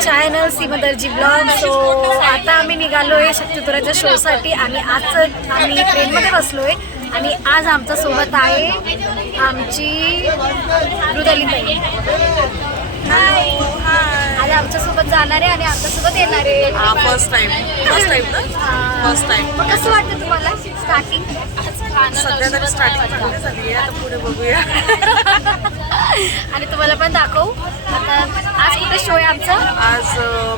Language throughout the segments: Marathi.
Channel सीमादर्जी blog. सो आता आम्ही निघालोय शक्तितुराच्या शोसाठी आणि आज आम्ही ट्रेनमध्ये बसलोय आणि आज आमच्या सोबत आहे आमची मृदुलीताई. आज आमच्यासोबत जाणार आहे आणि आमच्यासोबत येणार आहे. फर्स्ट टाइम मग कसं वाटतं तुम्हाला स्टार्टिंग? सध्या तरी स्टार्टिंग चांगली झाली आहे, आता पुढे बघूया. आणि तुम्हाला पण दाखवू. आता आज कुठे शो आहे आमचा? आज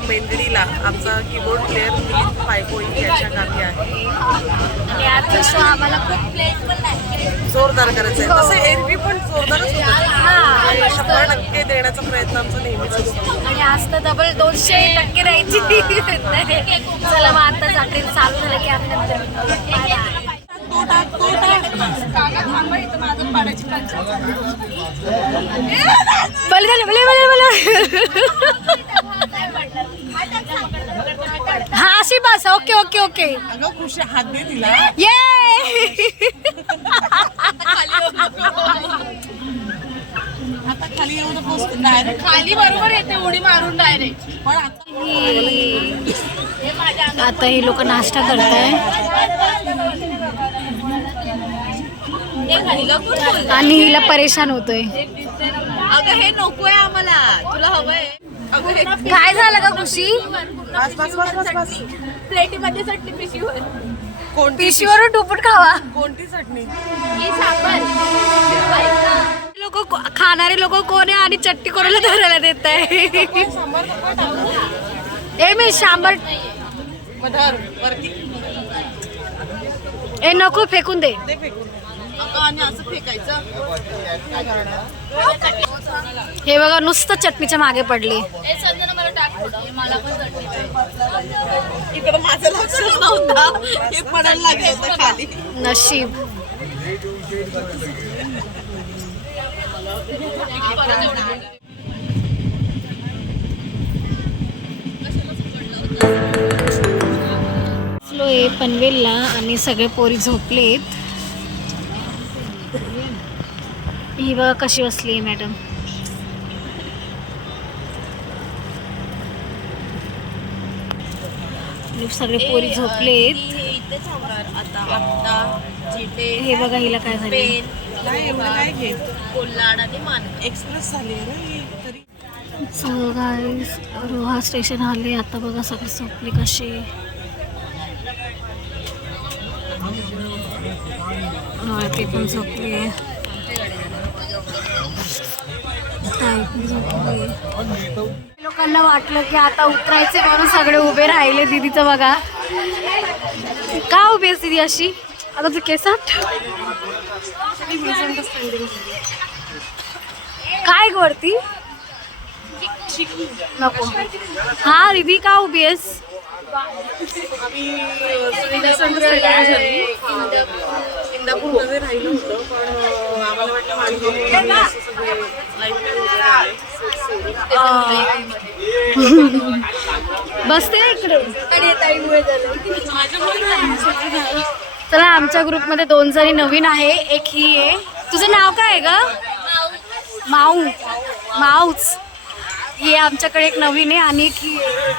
मेंदडीला आमचा कीबोर्ड प्लेअर मिलिंद पायपोळी याच्या गावी आहे आणि आजचा शो आम्हाला खूप जोरदार करायचा आहे. तसं एरवी पण जोरदारच होतं. 100% देण्याचा प्रयत्न आमचा नेहमीच असतो. आणि आज तर डबल 200% द्यायची. चला मग आता जाते, चालू झालं की आम्ही नंतर हा अशी बस. Okay okay okay. अगं खुशी हात दे तिला. ये आता खाली येऊन पोस्ट डायरेक्ट खाली बरोबर येते उडी मारून डायरेक्ट. पण आता हे लोक नाश्ता करताय आणि हिला परेशान होतोय. अगं हे नकोय आम्हाला, तुला हवंय. अगं हे काय झालं का खुशी? बस बस बस बस बस. प्लेटीमध्ये चटणी पिशीवर कोणती पिशवीवरून टुपट खावा. कोणती चटणी? ही सांबार. लोक खाणारे लोक कोण आहे आणि चट्टी कोणाला धरायला देत आहे? ए मी सांबर मधार वरती ए नको फेकून दे. ते फेकून. आणि असं फेकायचं. हे बघा नुसतं चटणीच्या मागे पडली. हे संजना मला टाक थोडं. मला पण चटणी पाहिजे. इकडं माझं लक्षच नव्हतं, हे पडायला लागलं होतं खाली. नशीब. बसलोय पनवेलला आणि सगळे पोरी झोपलेत. ही बघा कशी बसली मॅडम. सगळे पोरी झोपलेत. हे बघा हिला काय झालं. नाही एवढं काय घे. कोल्हाड आणि मान एक्सप्रेस झाली आहे ना ही तरी. सो गाईज रोहा स्टेशन आले. आता बघा सगळे झोपले कसे. ते पण झोपले. लोकांना वाटलं की आता उतरायचे म्हणून सगळे उभे राहिले. दीदीचं बघा का उभी असते ती अशी. आता तू केसात काय वरती नको. हा दीदी का उभी आहेस? इंदापूरमध्ये राहिलं होतं, पण आम्हाला वाटलं बसते इकडे. चला आमच्या ग्रुपमध्ये 2 जणी नवीन आहे. एक ही आहे. तुझं नाव काय आहे ग? माऊच. ही आमच्याकडे एक नवीन आहे आणि एक ही आहे.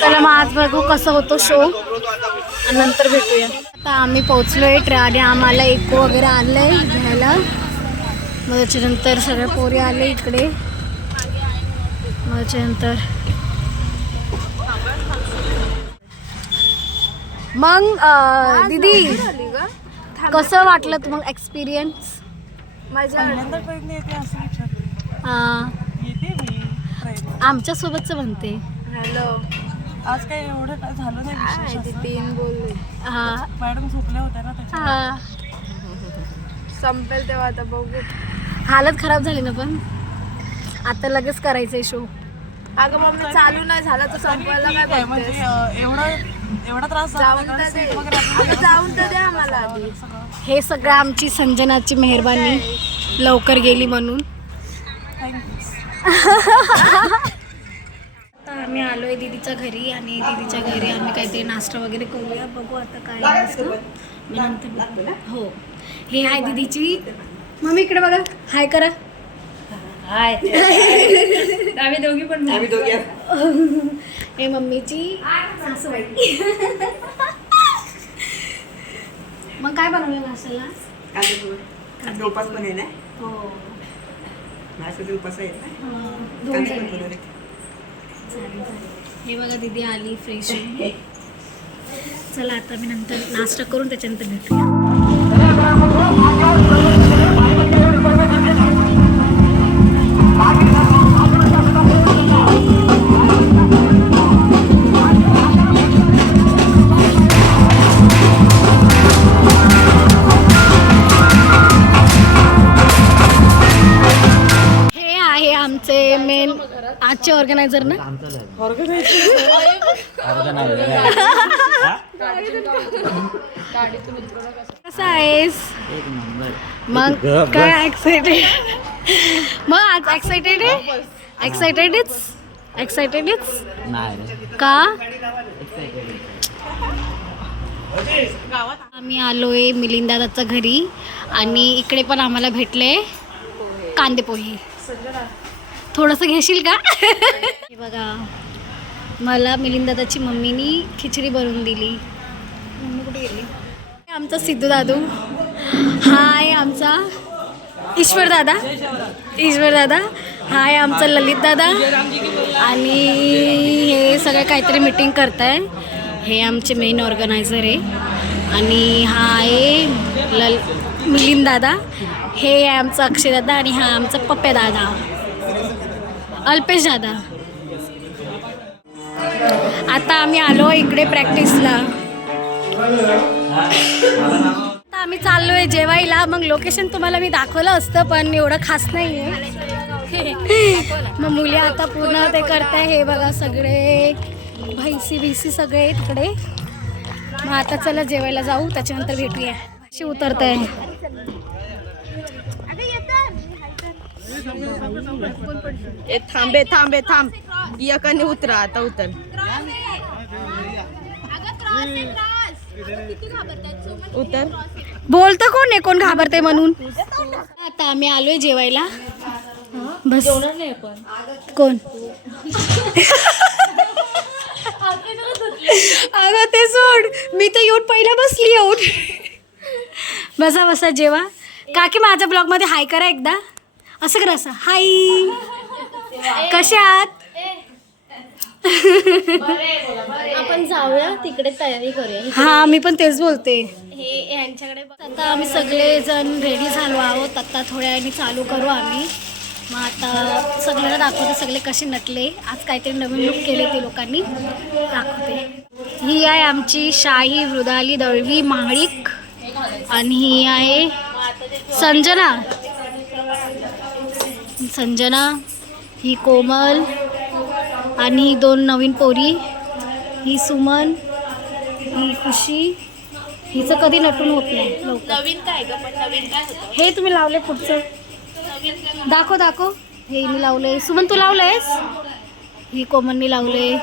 चला मग आज बघू कसं होतो शो आणि नंतर भेटूया. आता आम्ही पोहोचलोय आणि आम्हाला इको वगैरे आणलंय घ्यायला. मग त्याच्यानंतर सगळे पोरी आले इकडे. मग त्याच्यानंतर मग दीदी कसं वाटलं तुम्हाला एक्सपिरियन्स? पहिल्यांदा ट्रेन येते असं विचारलं. हां येते मी ट्रेन. आमच्यासोबतचं म्हणते. हॅलो. आज काही एवढं काय झालं नाही विशेष असं. तीन बोलले. हां मॅडम झोपल्या होत्या ना त्याच्या. हां संपेल तेव्हा आता बघू. हालत खराब झाली ना पण आता लगेच करायचंय शो. अगं मम्मी चालू नाही झाला तर संपायला काय बघतेस? म्हणजे एवढा त्रास झाला जाऊन ना, तर सीट दे. वगैरे आपल्याला अगं जाऊन तर दे आम्हाला आधी. सगळं. हे सगळं आमची संजनाची मेहरबानी लवकर गेली म्हणून. आता आम्ही आलोय दीदीच्या घरी आणि दीदीच्या घरी आम्ही काहीतरी नाश्ता वगैरे करूया. बघू आता काय असतं मग नंतर बघू. हो हे आहे दीदीची मम्मी. इकडे बघा हाय करा. आम्ही दोघी पण हे मम्मीची सासूबाई. मग काय बनवलं नाश्त्याला? उपास पण आहे ना, हो नाश्त्याचे उपास आहेत ना. दोन चालेल. हे बघा दीदी आली फ्रेश. चला आता मी नंतर नाश्ता करून त्याच्यानंतर भेटूया. हे आहे आमचे मेन आजचे ऑर्गनायझर ना. कसा आहेस? मग काय एक्साइटेड? मग आज एक्साइटेड आहे? एक्साइटेडच का? आम्ही आलोय मिलिंद दादाच्या घरी आणि इकडे पण आम्हाला भेटले कांदे पोहे. थोडंसं घेशील का? हे बघा मला मिलिंद दादाची मम्मीनी खिचडी बनवून दिली. मम्मी कुठे गेली? आमचा सिद्धू दादू. हाय आमचा ईश्वर दादा. हाय आमचा ललित दादा. आणि हे सगळे काहीतरी मीटिंग करताय. हे आमचे मेन ऑर्गनायझर आहे. आणि हा आहे मिलिंद दादा. हे आहे आमचा अक्षय दादा. आणि हा आमचा पप्प्या दादा अल्पेश दादा. आता आम्ही आलो इकडे प्रॅक्टिसला. आता आम्ही चाललोय जेवायला. मग लोकेशन तुम्हाला मी दाखवलं असतं पण एवढं खास नाही आहे. मग मुली आता पूर्ण ते करताय. हे बघा सगळे भैसी सगळे तिकडे. मग आता चला जेवायला जाऊ त्याच्यानंतर भेटूया. अशी उतरत आहे. थांब एकाने उतरा. आता उतर. बोलतं कोण आहे? कोण घाबरते म्हणून. आता आम्ही आलोय जेवायला. बस कोण? अगं ते सोड. मी तर येऊन पहिला बसली येऊन. बसा जेवा. काकी माझ्या ब्लॉगमध्ये हाय करा एकदा. असं करा. असं हाय. कसे आहात? आपण जाऊया तिकडे तयारी करूया. हा मी पण तेच बोलते. हे यांच्याकडे आता आम्ही सगळेजण रेडी झालो आहोत. आता थोड्या वेळाने चालू करू आम्ही. मग आता सगळ्यांना दाखवते सगळे कसे नटले. आज काहीतरी नवीन लुक केले ते लोकांनी दाखवते. ही आहे आमची शाही मृदाली दळवी महाडिक. आणि ही आहे संजना. ही कोमल. आणि ही दोन नवीन पोरी. ही सुमन. ही खुशी. हिचं कधी नटून होत नाही लवकर. नवीन काय ग? पण नवीन काय होतं? हे तुम्ही लावले पुढचं. दाखव. हे हिने लावले. सुमन तू लावलंयस? ही कोमलनी लावले.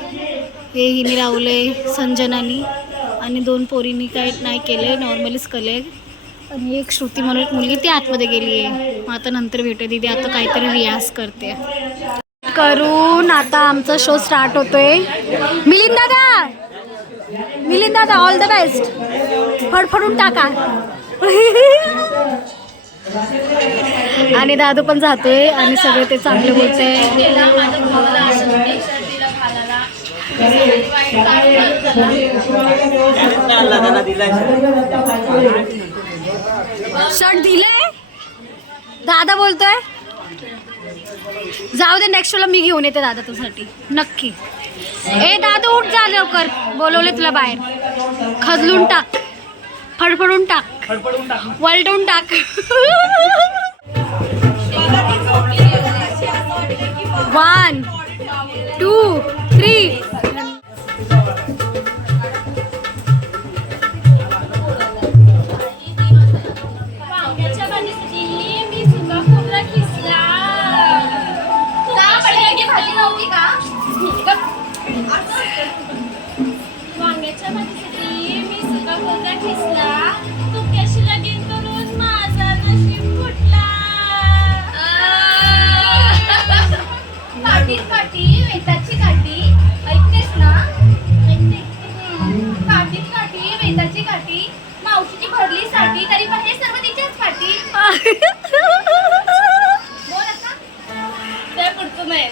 हे हिने लावले संजनानी. आणि दोन पोरींनी काही नाही केले, नॉर्मलीच केले. आणि एक श्रुती म्हणून एक मुलगी ती आतमध्ये गेली आहे. मग आता नंतर भेटू. दीदी आता काहीतरी रियाज करते करून. आता आमचा शो स्टार्ट होतोय. मिलिंद दादा ऑल द बेस्ट. फडफडून टाका. आणि दादू पण जातोय. आणि सगळे ते चांगले बोलते. शर्ट दिले. दादा बोलतोय जाऊ दे नेक्स्ट शोला मी घेऊन येते दादा तुझ्यासाठी नक्की. ए दादा उठ जा लवकर. बोलवले तुला बाहेर. खदलून टाक. फडफडून टाक. वलटून टाक. 1 2 3. वांग्याच्या भाजीसाठी मी सुका खोबरा खिसला. तू कशी लगीन करून माझा नशीब फुटला. काठीत काठी वेताची काठी ऐकतेस ना काठीत काठी वेताची काठी मावशीची भरली साठी तरी पण हे सर्व तिच्याच काठी बोल आता त्या पुढचं नाही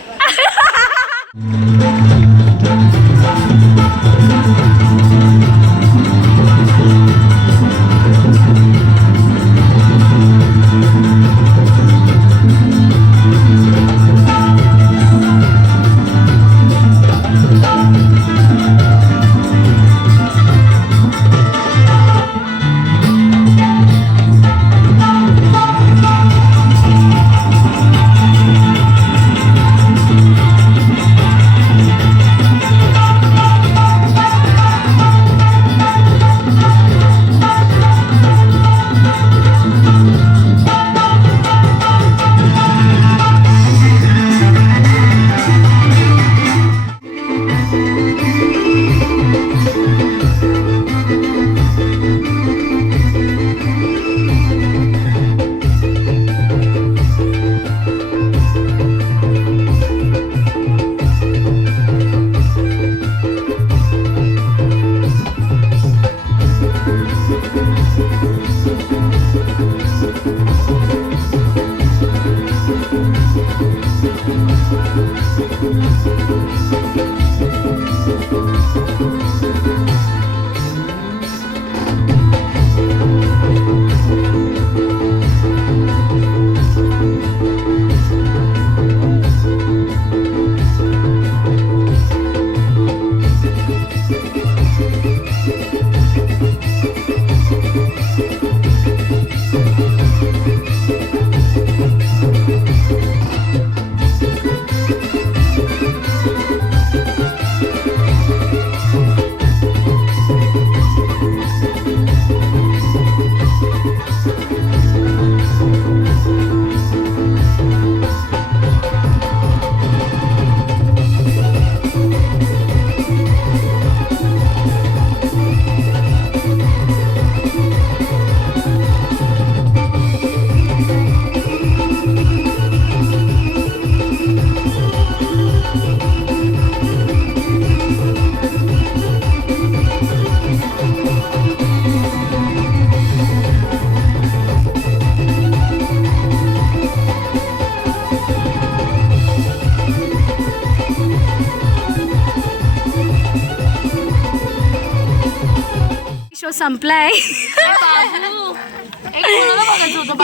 शो संपलाय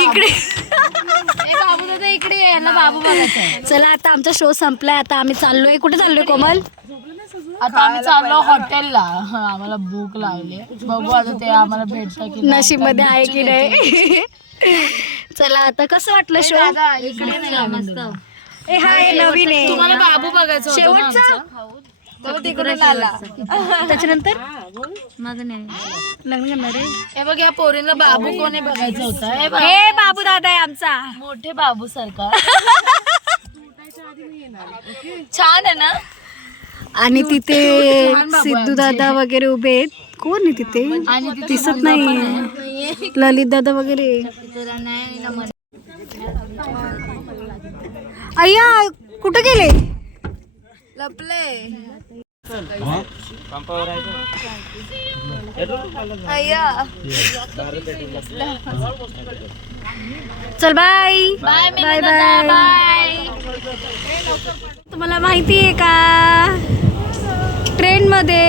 इकडे बाबू दादा इकडे यायला बाबू बघायचं. चला आता आमचा शो संपलाय. आता आम्ही चाललोय. कुठे चाललोय कोमल? आता आम्ही चाललो हॉटेलला. आम्हाला भूक लागली. बघू आता ते आम्हाला भेटतं की नशीब मध्ये आहे की नाही. चला आता कसं वाटलं शो? ए हा हे नवीन आहे. तुम्हाला बाबू बघायचं होतं ना शेवटचा आमचं. तो तिकडून आला. त्याच्यानंतर लग्न करणार आहे. हे बघ या पोरीला बाबू कोणी बघायचं होतं. हे बघ, हे बाबू दादा आहे आमचा. मोठे बाबू सारखा छान आहे ना. आणि तिथे सिद्धू दादा वगैरे उभे आहेत. कोण आहे तिथे? आणि दिसत नाही. ललित दादा वगैरे. अय्या कुठे गेले? लपले. चल बाय बाय बाय बाय. तुम्हाला माहिती आहे का ट्रेन मध्ये?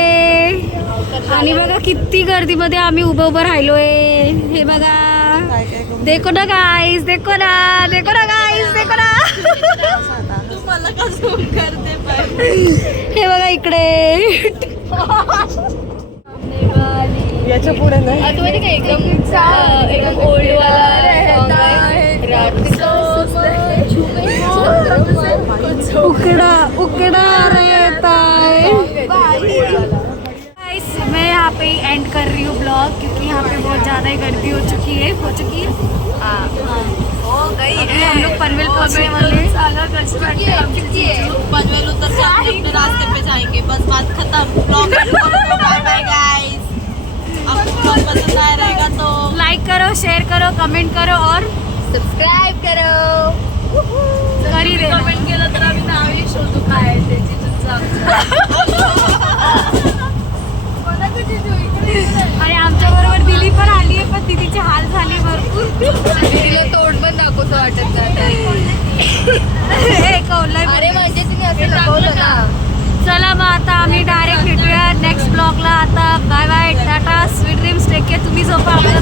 आणि बघा किती गर्दीमध्ये आम्ही उभं राहिलोय. हे बघा. देखो ना गाईस, देखो ना, देखो ना गाईस, देखो ना. मला का झूम करते हे बघा इकडे. याच्या पुढे नाही. आठवणी का एकदम ओल्ड उकड़ा उकड़ा रहता है. मैं यहाँ पे एंड कर रही हूँ ब्लॉग क्योंकि यहाँ पे बहुत ज़्यादा ही गर्दी हो चुकी है. हो गई है. हम लोग पनवेल पहुँचने वाले हैं. पनवेल उतर के अपने रास्ते पे जाएंगे. बस बात खत्म. Blog bye bye guys. आपको ब्लॉग पसंद आया रहेगा तो लाइक करो, शेयर करो, कमेंट करो और सब्सक्राइब करो. करी दे. कमेंट केलं तर आम्ही नावही शोधू. वाटत अरे म्हणजे तिने असं दाखवलं ना. चला मग आता आम्ही डायरेक्ट भेटूया नेक्स्ट ब्लॉगला. आता bye bye, tata, sweet dreams, take care. तुम्ही झोपा, आपल्याला